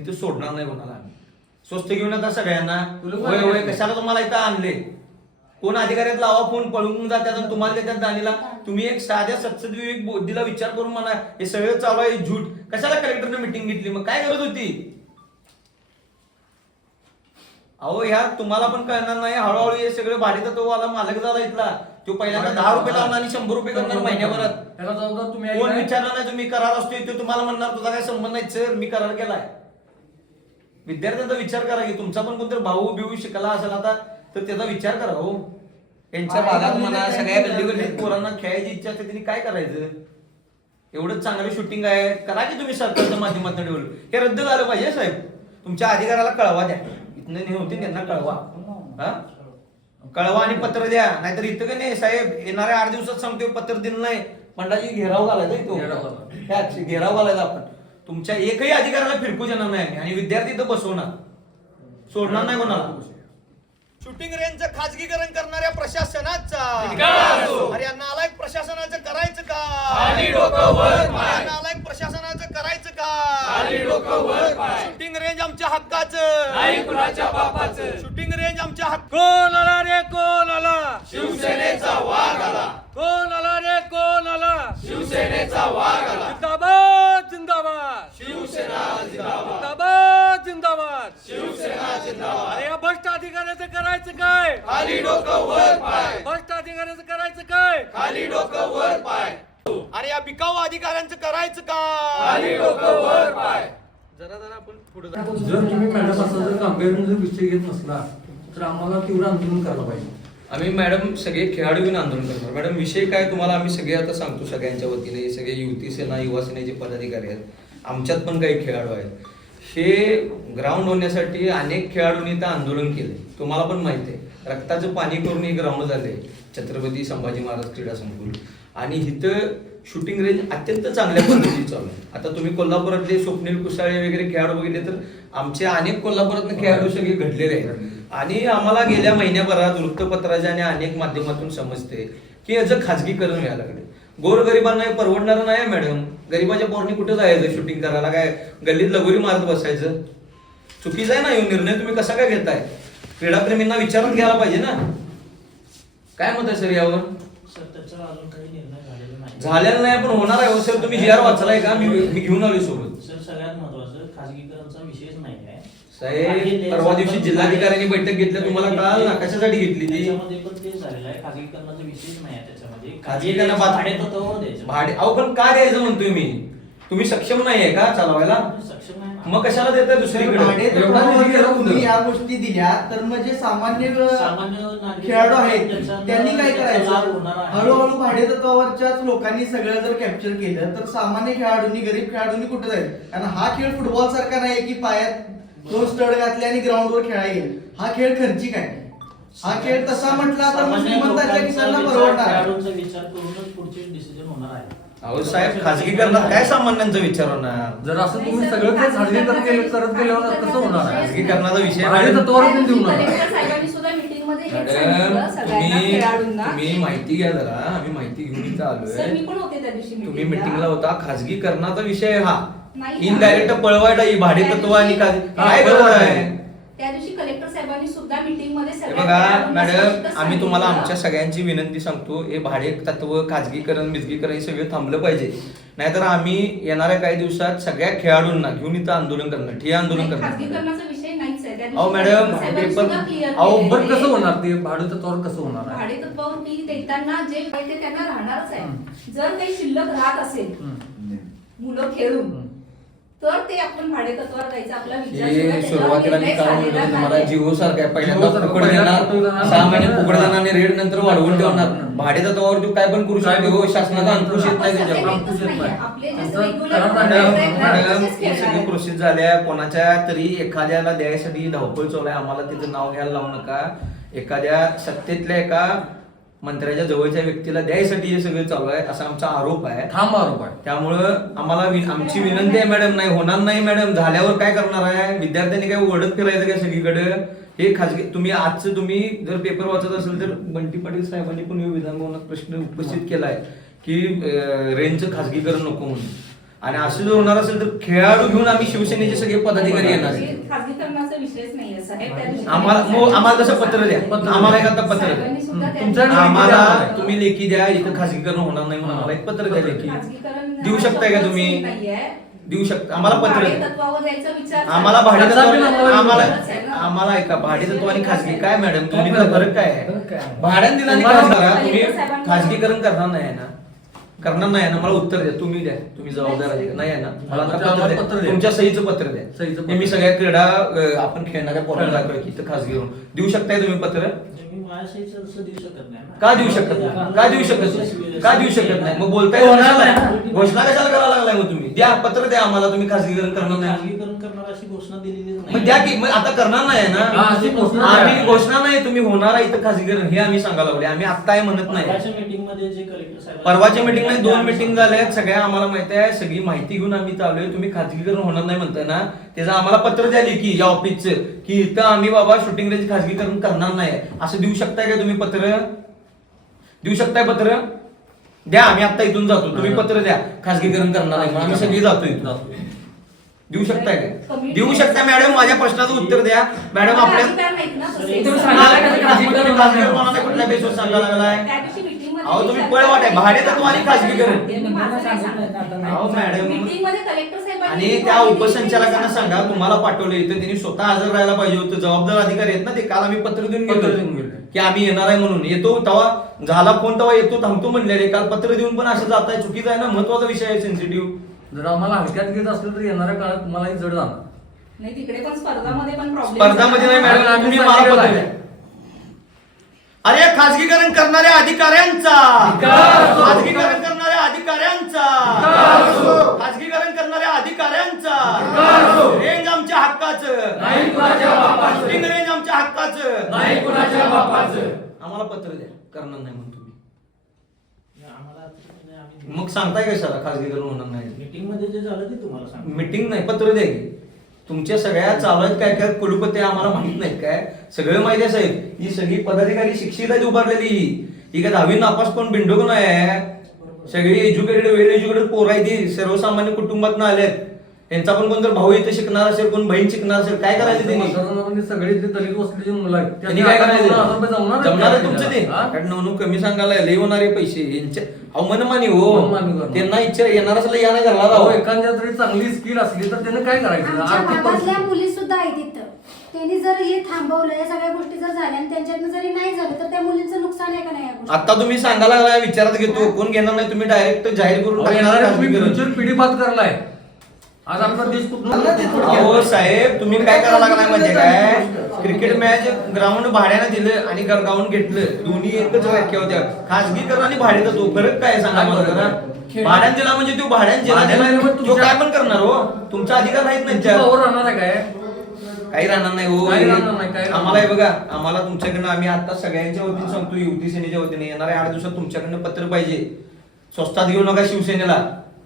इथे सोडणार नाही कोणाला आम्ही. स्वस्त घेऊन आता सगळ्यांना होय होय कशाला तुम्हाला इथं आणले, कोण अधिकाऱ्यात लावा फोन पळून जातात आणि तुम्हाला त्याच्यात दाणीला. तुम्ही एक साध्या सत्सदविवेक बुद्धीला विचार करून म्हणा हे सगळं चालू आहे झूट, कशाला कलेक्टरने मिटिंग घेतली, मग काय गरज होती. अहो ह्या तुम्हाला पण कळणार नाही, हळूहळू हे सगळे भाडे तो वाला मालक झाला इथला, तो पहिल्यांदा 10 रुपये लावणार आणि 100 रुपये करणार महिन्याभरात. कोण विचारणार नाही तुम्ही करार असतोय ते तुम्हाला म्हणणार तुझा काय संबंध नाही, सर मी करार केलाय. विद्यार्थ्यांचा विचार करा की तुमचा पण कोणतरी भाऊ बिऊ शिकला असेल आता तर त्याचा विचार करा. हो त्यांच्या भागात म्हणा सगळ्या गल्लीगल्लीत पोरांना खेळायची इच्छा असते त्यांनी काय करायचं. एवढंच चांगलं शूटिंग आहे करा की तुम्ही सरकारच्या माध्यमातून डेव्हलप. हे रद्द झालं पाहिजे साहेब, तुमच्या अधिकाऱ्याला कळवा द्या, इथनं होते त्यांना कळवा, हा कळवा आणि पत्र द्या. नाहीतर इथं का नाही साहेब येणाऱ्या 8 दिवसात सांगतोय पत्र दिलं नाही पंडाजी घेराव घालायचा तो घेराव घालायचा आपण. तुमच्या एकही अधिकाऱ्याला फिरकू देणार नाही आणि विद्यार्थी इथं बसवणार, सोडणार नाही कोणाला. शूटिंग रेंजचं खाजगीकरण करणाऱ्या प्रशासनाचा अरे नालायक प्रशासनाचं करायचं का, नालायक प्रशासनाचं करायचं का. शूटिंग रेंज आमच्या हक्काचं नाही कुणाच्या बापाचं, शूटिंग रेंज आमच्या हक्क. कोण आला रे कोण आला, शिवसेनेचा वाघ आला. कोण आला रे कोण आला, शिवसेनेचा वाघ आला. जिंदाबाद जिंदाबाद शिवसेना जिंदाबाद, जिंदाबाद जिंदाबाद शिवसेना जिंदाबाद. अरे या भ्रष्ट अधिकाऱ्याचं करायचं काय, खाली डोकं वर पाय. भ्रष्ट अधिकाऱ्याचं करायचं काय, खाली डोकं वर पाय. अरे या बिकाऊ अधिकाऱ्यांचं करायचं का, खाली डोकं वर पाय. जरा जरा आपण पुढे जर तुम्ही मॅडम असं जर गांभीर्याने जर विषय घेत नसला तर आम्हाला तीव्र आंदोलन करायला पाहिजे. आम्ही मॅडम सगळे खेळाडू घेऊन आंदोलन करणार. मॅडम विषय काय तुम्हाला आम्ही सगळे आता सांगतो सगळ्यांच्या वतीने, सगळे युवती सेना युवा सेनेचे पदाधिकारी आहेत, आमच्यात पण काही खेळाडू आहेत. हे ग्राउंड होण्यासाठी अनेक खेळाडूंनी इथं आंदोलन केले, तुम्हाला पण माहिती आहे. रक्ताचं पाणी करून एक ग्राउंड झाले छत्रपती संभाजी महाराज क्रीडा संकुल, आणि इथं शूटिंग रेंज अत्यंत चांगल्या पद्धतीने चालू आहे. आता तुम्ही कोल्हापुरातले स्वप्नील कुसाळे वगैरे खेळाडू बघितले तर आमचे अनेक कोल्हापुरातले खेळाडू सगळे घडलेले आहेत. आणि आम्हाला गेल्या महिन्याभरात वृत्तपत्राच्या आणि अनेक माध्यमातून समजते की याचं खाजगीकरण व्हायला लागले. गोरगरिबांना हे परवडणार नाही मॅडम. गरीबाच्या पोरांनी कुठे जायचं शूटिंग करायला, काय गल्लीत लगोरी मारत बसायचं, चुकीचा आहे ना हे निर्णय. तुम्ही कसा काय घेताय, क्रीडाप्रेमींना विचारून घ्यायला पाहिजे ना. काय मत आहे सर यावर. झालेलं नाही पण होणार आहे सर. तुम्ही जी आर वाचलाय का, मी घेऊन आलोय सोबत. सर सगळ्यात महत्वाचं खाजगीकरणचा विषयच नाही आहे साहेब. परवा दिवशी जिल्हाधिकाऱ्यांनी बैठक घेतली, तुम्हाला कळाल ना कशासाठी घेतली ती. त्याच्यामध्ये पण ते झालेलं आहे, खाजगीकरणाचा विषयच नाही आहे त्याच्यामध्ये. खाजगीकरण भाडे तत्वावर द्यायचं. भाडे अहो पण का द्यायचं म्हणतोय मी, तुम्ही सक्षम नाहीये का चालवायला, सक्षम नाही. मग कशाला देताय दुसरीकडे. तुम्ही या गोष्टी दिल्या तर म्हणजे सामान्य खेळाडू आहेत त्यांनी काय करायचं, हळूहळू भाडेतत्वावरच्याच लोकांनी सगळं जर कॅप्चर केलं तर सामान्य खेळाडूंनी गरीब खेळाडूंनी कुठे जाईल. कारण हा खेळ फुटबॉल सारखा नाही की पायात 2 स्टड घातले आणि ग्राउंडवर खेळायला गेले. हा खेळ खर्चिक आहे. हा खेळ तसा म्हटला तर श्रीमंताच्या किसांना परवडणार. खेळाडूंचा विचार करूनच पुढचे डिसिजन होणार आहे. अहो साहेब खाजगीकरणात काय सामान्यांचा विचार होणार. जर असं तुम्ही सगळं काही खाजगीकरण केलं करत गेल्यावर कसं होणार आहे. खाजगीकरणाचा विषय भाडे तत्वावर पण देऊ नका. तुम्ही माहिती घ्या जरा, आम्ही माहिती घेऊन इथं आलोय. तुम्ही मिटिंगला होता, खाजगीकरणाचा विषय हा इनडायरेक्ट पळवायला ही भाडे तत्व आणि काय गरज आहे. त्या दिवशी कलेक्टर साहेबांनी सुद्धा मीटिंग मध्ये बघा मॅडम, आम्ही तुम्हाला आमच्या सगळ्यांची विनंती सांगतो, हे भाडे तत्व खाजगीकरण बिजगीकरण हे सगळं थांबलं पाहिजे. नाहीतर आम्ही येणाऱ्या काही दिवसात सगळ्या खेळाडूंना घेऊन इथं आंदोलन करणार, ठिय्या आंदोलन करणार. अहो मॅडम पेपर अहो बट कसं होणार ते भाडे तत्वावर कसं होणार आहे. भाडे तत्वावरती देताना जे पाहिजे त्यांना राहणारच आहे. जर काही शिल्लक राहत असेल मुलं खेळून तर ते आपण भाडे तत्वावर द्यायचं. आपला विचार सुरुवातीला मी कारण मला जिओ सारखं आहे, पहिल्यांदा फुकट देणार, 6 महिने फुकट देणार आणि रेट नंतर वाढवून ठेवणार. भाडे तत्वावर तू काय पण करू शकतो, शासनाचा अंकुश येत नाही त्याच्यावर. हे सगळी प्रोसेस झाल्या, कोणाच्या तरी एखाद्याला द्यायसाठी धावपळ चालू आहे. आम्हाला तिचं नाव घ्यायला लावू नका. एखाद्या सत्तेतल्या एका मंत्र्याच्या जवळच्या व्यक्तीला द्यायसाठी हे सगळं चालू आहे असा आमचा आरोप आहे, ठाम आरोप आहे. त्यामुळं आम्हाला आमची विनंती आहे मॅडम, नाही होणार नाही मॅडम. झाल्यावर काय करणार आहे, विद्यार्थ्यांनी काय ओढत फिरायचं काय सगळीकडे. हे खाजगी तुम्ही आजचं तुम्ही जर पेपर वाचत असेल तर बंटी पाटील साहेबांनी पण विधानभवनात प्रश्न उपस्थित केलाय की रेंजचं खाजगीकरण नको म्हणून. आणि असं जर होणार असेल तर खेळाडू घेऊन आम्ही शिवसेनेचे सगळे पदाधिकारी येणार आहे. खाजगीकरणाचा विषयच नाहीये साहेब. त्या दिवशी आम्हाला तसं पत्र द्या, आम्हाला एक आता पत्र द्या. साहेबांनी सुद्धा त्या तुमच्या दिवशी आम्हाला तुम्ही लेखी द्या, इथं खाजगीकरण होणार नाही म्हणून आम्हाला एक पत्र द्या लेखी. खाजगीकरण देऊ शकताय का तुम्ही? नाहीये. देऊ शकता आम्हाला पत्र भाडे द्या. तत्वावर द्यायचा विचार आम्हाला भाडे त्याचा बिल तत्व आम्हाला आम्हाला ऐका भाडे तत्व आणि खाजगी काय मॅडम तुम्ही फरक काय आहे? फरक काय आहे? भाड्याने दिला आणि तुम्हाला- खाजगी करा. तुम्ही साहेबांना- खाजगीकरण करणार नाही ना, करणार नाही ना, मला उत्तर द्या. तुम्ही द्या, तुम्ही जबाबदार आहे का? नाही आहे ना, मला आता आम्हाला पत्र पत्र द्या. द्या. तुमच्या सहीचं पत्र द्या. सहीचं हे मी पत्र. सगळ्या क्रीडा आपण खेळणाऱ्या पोरांना दाखवूया की इथं खाजगी करून देऊ शकताय तुम्ही पत्र? मी माझ्या सहीचं असं देऊ शकत नाही ना. का देऊ शकत नाही? का देऊ शकत नाही? का देऊ शकत नाही? मग बोलताय होणार नाही कशाला? ना. घोषणा कशाला करायला लागलाय मग तुम्ही? द्या पत्र द्या आम्हाला, तुम्ही खाजगीकरण करणार नाही. खाजगीकरण करणार अशी घोषणा दिलेली मग द्या की, मग आता करणार नाही हा, ना. अशी घोषणा आम्ही द्या. घोषणा नाही, तुम्ही होणार आहे इथं खाजगीकरण हे आम्ही सांगायला लागले. आम्ही आता आहे म्हणत नाही. परवाच्या मीटिंग मध्ये जे कलेक्टर साहेब परवाच्या मीटिंग मध्ये 2 मीटिंग झाल्या सगळ्या आम्हाला माहिती आहे. सगळी माहिती घेऊन आम्ही चाललोय. तुम्ही खाजगीकरण होणार नाही म्हणताय ना, त्याचं आम्हाला पत्र द्या की या ऑफिसचं की इथं आम्ही बाबा शूटिंग रेंज खाजगीकरण करणार नाही. असं देऊ शकताय का तुम्ही पत्र? देऊ शकताय पत्र? द्या, आम्ही आता इथून जातो. तुम्ही पत्र द्या खाजगीकरण करणार नाही म्हणून. आम्ही सगळी जातो इथून. देऊ शकताय का? देऊ शकता मॅडम. माझ्या प्रश्नाचं उत्तर द्या मॅडम. मला आपल्या अधिकार नाहीत ना तसे. तुम्ही सांगायला कसं खाजगीकरण होणार नाही? कोणाला कुठल्या बेसवर सांगायला लागलाय? त्या दिवशी meeting मध्ये अहो, तुम्ही चर्चा पळवाट आहे. झाली. भाडे तत्व आणि खाजगीकरण. मी माझं नाही सांगत. अहो मॅडम, Meeting मध्ये कलेक्टर साहेबांनी आणि जी त्या माहिती दिली उपसंचालकांना ती सांगा तुम्हाला पाठवलं इथं त्यांनी स्वतः हजर राहायला पाहिजे होतं. जबाबदार अधिकारी आहेत ना ते. काल आम्ही पत्र देऊन पत्र गेलो देऊन गेलो. की आम्ही येणार आहे म्हणून. येतो तेव्हा झाला फोन, तेव्हा येतो थांबतो म्हणलेले. काल पत्र देऊन पण असं जात आहे, चुकीचं आहे ना. महत्वाचा विषय आहे, सेन्सिटिव्ह. जर आम्हाला हलक्यात घेत असलं तर येणाऱ्या काळात तुम्हालाही जड जाणार. नाही, तिकडे पण स्पर्धामध्ये पण प्रॉब्लेम स्पर्धामध्ये नाही मॅडम, आम्ही तुम्ही सांगितलं मला पत्र आहे. द्या. अरे खाजगीकरण करणाऱ्या अधिकाऱ्यांचा, खाजगीकरण करणाऱ्या अधिकाऱ्यांचा, खाजगीकरण करणाऱ्या अधिकाऱ्यांचा रेंज आमच्या हक्काचं, शूटिंग रेंज आमच्या हक्काचं. आम्हाला पत्र द्या, करणार नाही म्हणून तुम्ही. आम्हाला आम्ही मग सांगताय कशाला खाजगीकरण होणार नाही? मीटिंग मध्ये जे झालं ते तुम्हाला सांग. मीटिंग नाही, पत्र द्या की. तुमच्या सगळ्या चालू आहेत काय काय कुलपती आम्हाला माहित नाहीत काय? सगळं माहिती आहे साहेब. ही सगळी पदाधिकारी शिक्षित आहेत उभारलेली. ही काय 10वी नापास पण बिंडोक नाही आहे. सगळी एज्युकेटेड वेल एज्युकेटेड पोरं आहे. ती सर्वसामान्य कुटुंबातून आलेत. यांचा पण कोण जर भाऊ इथे शिकणार असेल, कोण बहीण शिकणार असेल, काय करायचं त्यांनी? मतदानामध्ये सगळे जे दलित वस्तीचे मुलं आहेत त्यांनी काय करायचं? जमणार आहे तुमचं ते? हा? कारण नवनू कमी सांगायला लय होणारे पैसे यांचे. अहो मनमानी हो. मनमानी करणं. त्यांना इच्छा येणार असेल या नाही घरला अहो, राहावं. एखाद्या जरी चांगली स्किल असली तर त्याने काय करायचं? आमच्या आर्थिक भागातल्या परिस्थिती- मुली सुद्धा आहेत तिथं. त्यांनी जर हे थांबवलं, या सगळ्या गोष्टी जर झाल्या आणि त्यांच्यातनं जरी नाही झालं तर त्या मुलींचं नुकसान आहे का नाही या गोष्टी? आता तुम्ही सांगायला लागलाय, विचारात घेतो. कोण घेणार नाही, तुम्ही डायरेक्ट जाहीर करून अहो, टाकणार येणाऱ्या तुम्ही खाजगीकरण. फ्युचर पिढी बात करलाय. आज आपला देश अहो साहेब, तुम्ही काय करायला लागलाय माहितीये काय? क्रिकेट मॅच ग्राउंड भाड्याने दिलं आणि ग्राउंड घेतलं, दोन्ही एकच व्याख्या होत्या. खाजगीकरण आणि भाडे तर तो फरक काय सांगा मला जरा. भाड्याने दिला म्हणजे तो भाड्याने दिला भाड्याने दिला म्हणजे तो काय पण करणार हो. तुमचा अधिकार आहेत ना त्याच्यात. पावर राहणार आहे काय? काही राहणार नाही हो. काही राहणार नाही, काही राहणार आम्हाला हे बघा, आम्हाला तुमच्याकडनं आम्ही आता सगळ्यांच्या वतीने सांगतो, युवती सेनेच्या वतीने येणाऱ्या 8 दिवसात तुमच्याकडनं पत्र पाहिजे. स्वस्तात घेऊ नका शिवसेनेला,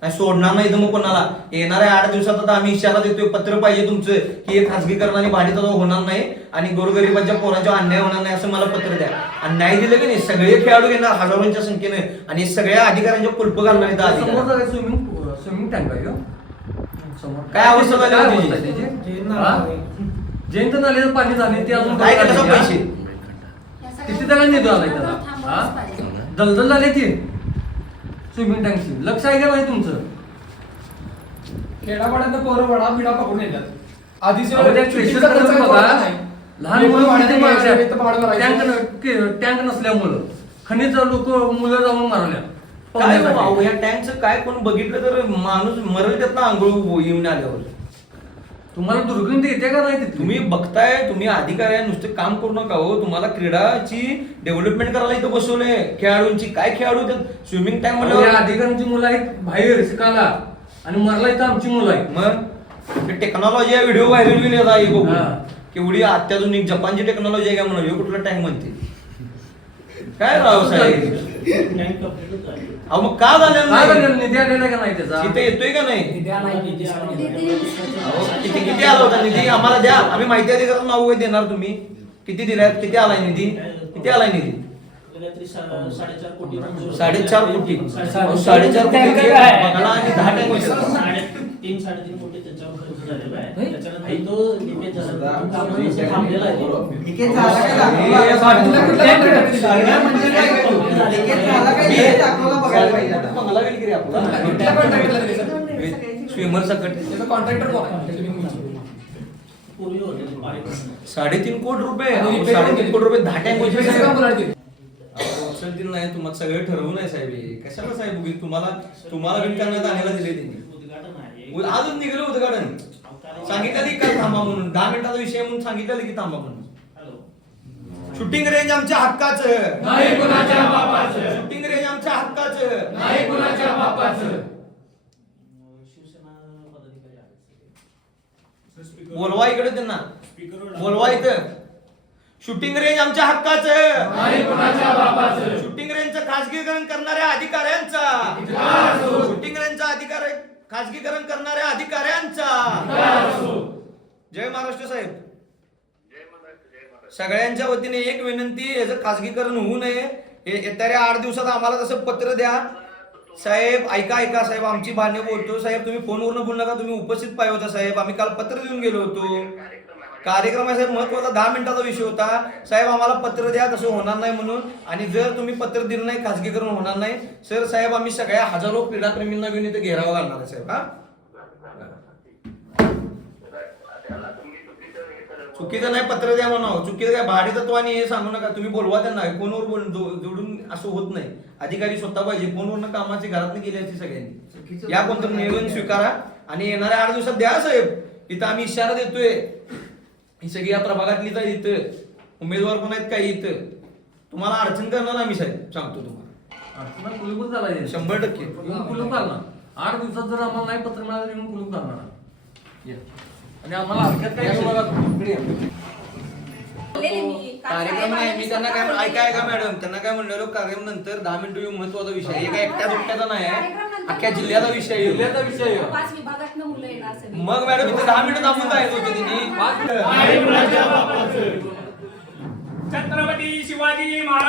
नाही सोडणार नाही मग कोणाला. येणाऱ्या 8 दिवसात आता आम्ही इशारा देतोय, पत्र पाहिजे तुमचं की हे खाजगीकरण आणि भाडेतत्व होणार नाही आणि गोरगरिबांच्या पोरांच्या अन्याय होणार नाही असं मला पत्र द्या. आणि नाही दिलं की नाही सगळे खेळाडू घेणार हजारोंच्या संख्येने आणि सगळ्या अधिकाऱ्यांच्या कुलप घालणार इथं अधिकारी. समोर स्विमिंग टँक आहे हो. समोर काय अवस्था झाली काय होती? अवस्था आहे त्याची? हा? जयंत नाल्याचं पाणी झाले ते अजून काय काय केलं झाले? पैसे? या सगळ्या किती त्याला निधी आलाय गोष्टी त्याला? थांबवलंच हा? पाहिजे. दलदल झाले ती स्विमिंग टँकची. लक्ष आहे का नाही तुमचं? खेडापाड्यात पोरं वडा बिडा पकडून येतात. आधीच अहो, त्या चुकीचा खर्च प्रेशर काय बघा, होत नाही. लहान मुलं भाड्याने किती घ्यायचं, मारल्या. इथं भाडं भरायचं. टँक नसल्यामुळं खनिज लोक मुलं जाऊन मारल्या काय बाबा, या टँकचं काय कोण बघितलं तर माणूस मरल त्यातनं आंघोळ येऊन आल्यावर. तुम्हाला दुर्गंधी येते का नाही तिथली? तुम्ही बघताय, तुम्ही अधिकारी आहे, नुसते काम करू नका हो. तुम्हाला क्रीडाची डेव्हलपमेंट करायला इथं बसवलंय. खेळाडूंची काय खेळाडू त्यात स्विमिंग टँक अहो, या मध्ये. अधिकाऱ्यांची मुलं आहेत बाहेर शिकायला आणि मरला इथं आमची मुलं आहेत. मग टेक्नॉलॉजी आहे, व्हिडिओ व्हायरल होईल आता हे बघून. हा. केवढी अत्याधुनिक जपानची टेक्नॉलॉजी आहे का म्हणून हे कुठला टँक म्हणते काय राव साहेब. टँक कंप्लीट झाली. अहो मग का झालं काय नाही? झालं? निधी आलेला का नाही त्याचा? इथे येतोय का नाही? किती- अहो, किती किती आला होता निधी आम्हाला द्या. आम्ही माहिती अधिकारात नाव देणार. तुम्ही किती दिल्यात? किती आलाय निधी? किती आलाय निधी? काहीतरी 4.5 कोटी मंजूर. 4.5 कोटी. साडेचार 4.5 कोटी टँकर आहे. बंगला आणि 10 टँकर. 3-3.5 कोटी त्याच्यावर खर्च झालेला आहे. त्याच्यानंतर तो लिकेज झाला. तो कामाला असं थांबलेला आहे. लिकेज झाला काय हे दाखवला? सगळ्या म्हणजे काय करू? लिकेज झाला काय हे दाखवला बघायला पाहिजे. बंगला गेली की रे आपला कुठल्या कॉन्ट्रॅक्टरला दिले सर? स्विमर सकट त्याचा कॉन्ट्रॅक्टर कोण आहे? पूर्वी होते ते बारीक. 3.5 कोटी रुपये आणि अहो, repair 3.5 कोटी रुपये 10 टँकर पैसे का बोलायला दिले? दिलं नाही तुम्हाला सगळं ठरवून आहे साहेब हे. कशाला साहेब उगीच तुम्हाला बिन करण्यात आणायला दिले त्यांनी उद्घाटन आहे. अजून निघालं उद्घाटन सांगितलं की काय थांबा म्हणून 10 मिनिटाचा विषय म्हणून सांगितलं की थांबा म्हणून हॅलो. शूटिंग रेंज आमच्या हक्काचं नाही कुणाच्या बापाचं. शूटिंग रेंज आमच्या हक्काचं नाही कुणाच्या बापाचं. शिवसेना पदाधिकारी आहेत. बोलवा इकडे त्यांना बोलवा इथं शूटिंग रेंज आमच्या हक्काचं नाही कुणाच्या बापाचं. शूटिंग रेंजचं खासगीकरण करणाऱ्या अधिकाऱ्यांचा शूटिंग रेंजचा अधिकार खासगीकरण करणाऱ्या अधिकाऱ्यांचा जय महाराष्ट्र साहेब. सगळ्यांच्या वतीने एक विनंती याचं खासगीकरण होऊ नये. येत्या 8 दिवसात आम्हाला तसं पत्र द्या साहेब. ऐका साहेब आमची भांडणे बोलतो साहेब. तुम्ही फोनवरून बोलू नका. तुम्ही उपस्थित पाहिजे होता साहेब. आम्ही काल पत्र देऊन गेलो होतो. कार्यक्रम आहे साहेब महत्वाचा 10 मिनिटाचा विषय होता साहेब. आम्हाला पत्र द्या तसं होणार नाही म्हणून. आणि जर तुम्ही पत्र दिलं नाही खासगीकरण होणार नाही सर साहेब. आम्ही सगळ्या हजारो क्रीडाप्रेमींना घेऊन इथे घेरावा घालणार आहे साहेब. हा चुकीचं नाही पत्र द्या म्हणा. चुकीचं काय भाडेतत्व आणि हे सांगू नका. तुम्ही बोलवा त्यांना. फोनवर जोडून असं होत नाही. अधिकारी स्वतः पाहिजे. फोनवरनं कामाची घरातनं गेली असती सगळ्यांनी. या कोणतं निवेदन स्वीकारा आणि येणाऱ्या 8 दिवसात द्या साहेब. इथं आम्ही इशारा देतोय. ही सगळी या प्रभागातलीच आहे. इथं उमेदवार पण आहेत काही. इथं तुम्हाला अडचण करणार आम्ही साहेब सांगतो तुम्हाला. अडचण कुलूपच झाला 100% येऊन कुलूप घालणार. 8 दिवसात जर आम्हाला नाही पत्र मिळालं येऊन कुलूप घालणार. आणि आम्हाला हरकत काय घेऊ नका. बोललेले मी. काल कार्यक्रम नाही. मी त्यांना काय साहेबांनी ऐका मॅडम त्यांना काय म्हणलेलो कार्यक्रम नंतर 10 मिनिटं महत्वाचा विषय एका एकट्या दुकट्याचा नाही आहे. अख्ख्या जिल्ह्याचा विषय आहे. जिल्ह्याचा विषय आहे. 5 विभागातनं मुलं येणार सगळी. मग मॅडम इथे 10 मिनिटं थांबून जायचं होतं त्यांनी. छत्रपती शिवाजी महाराज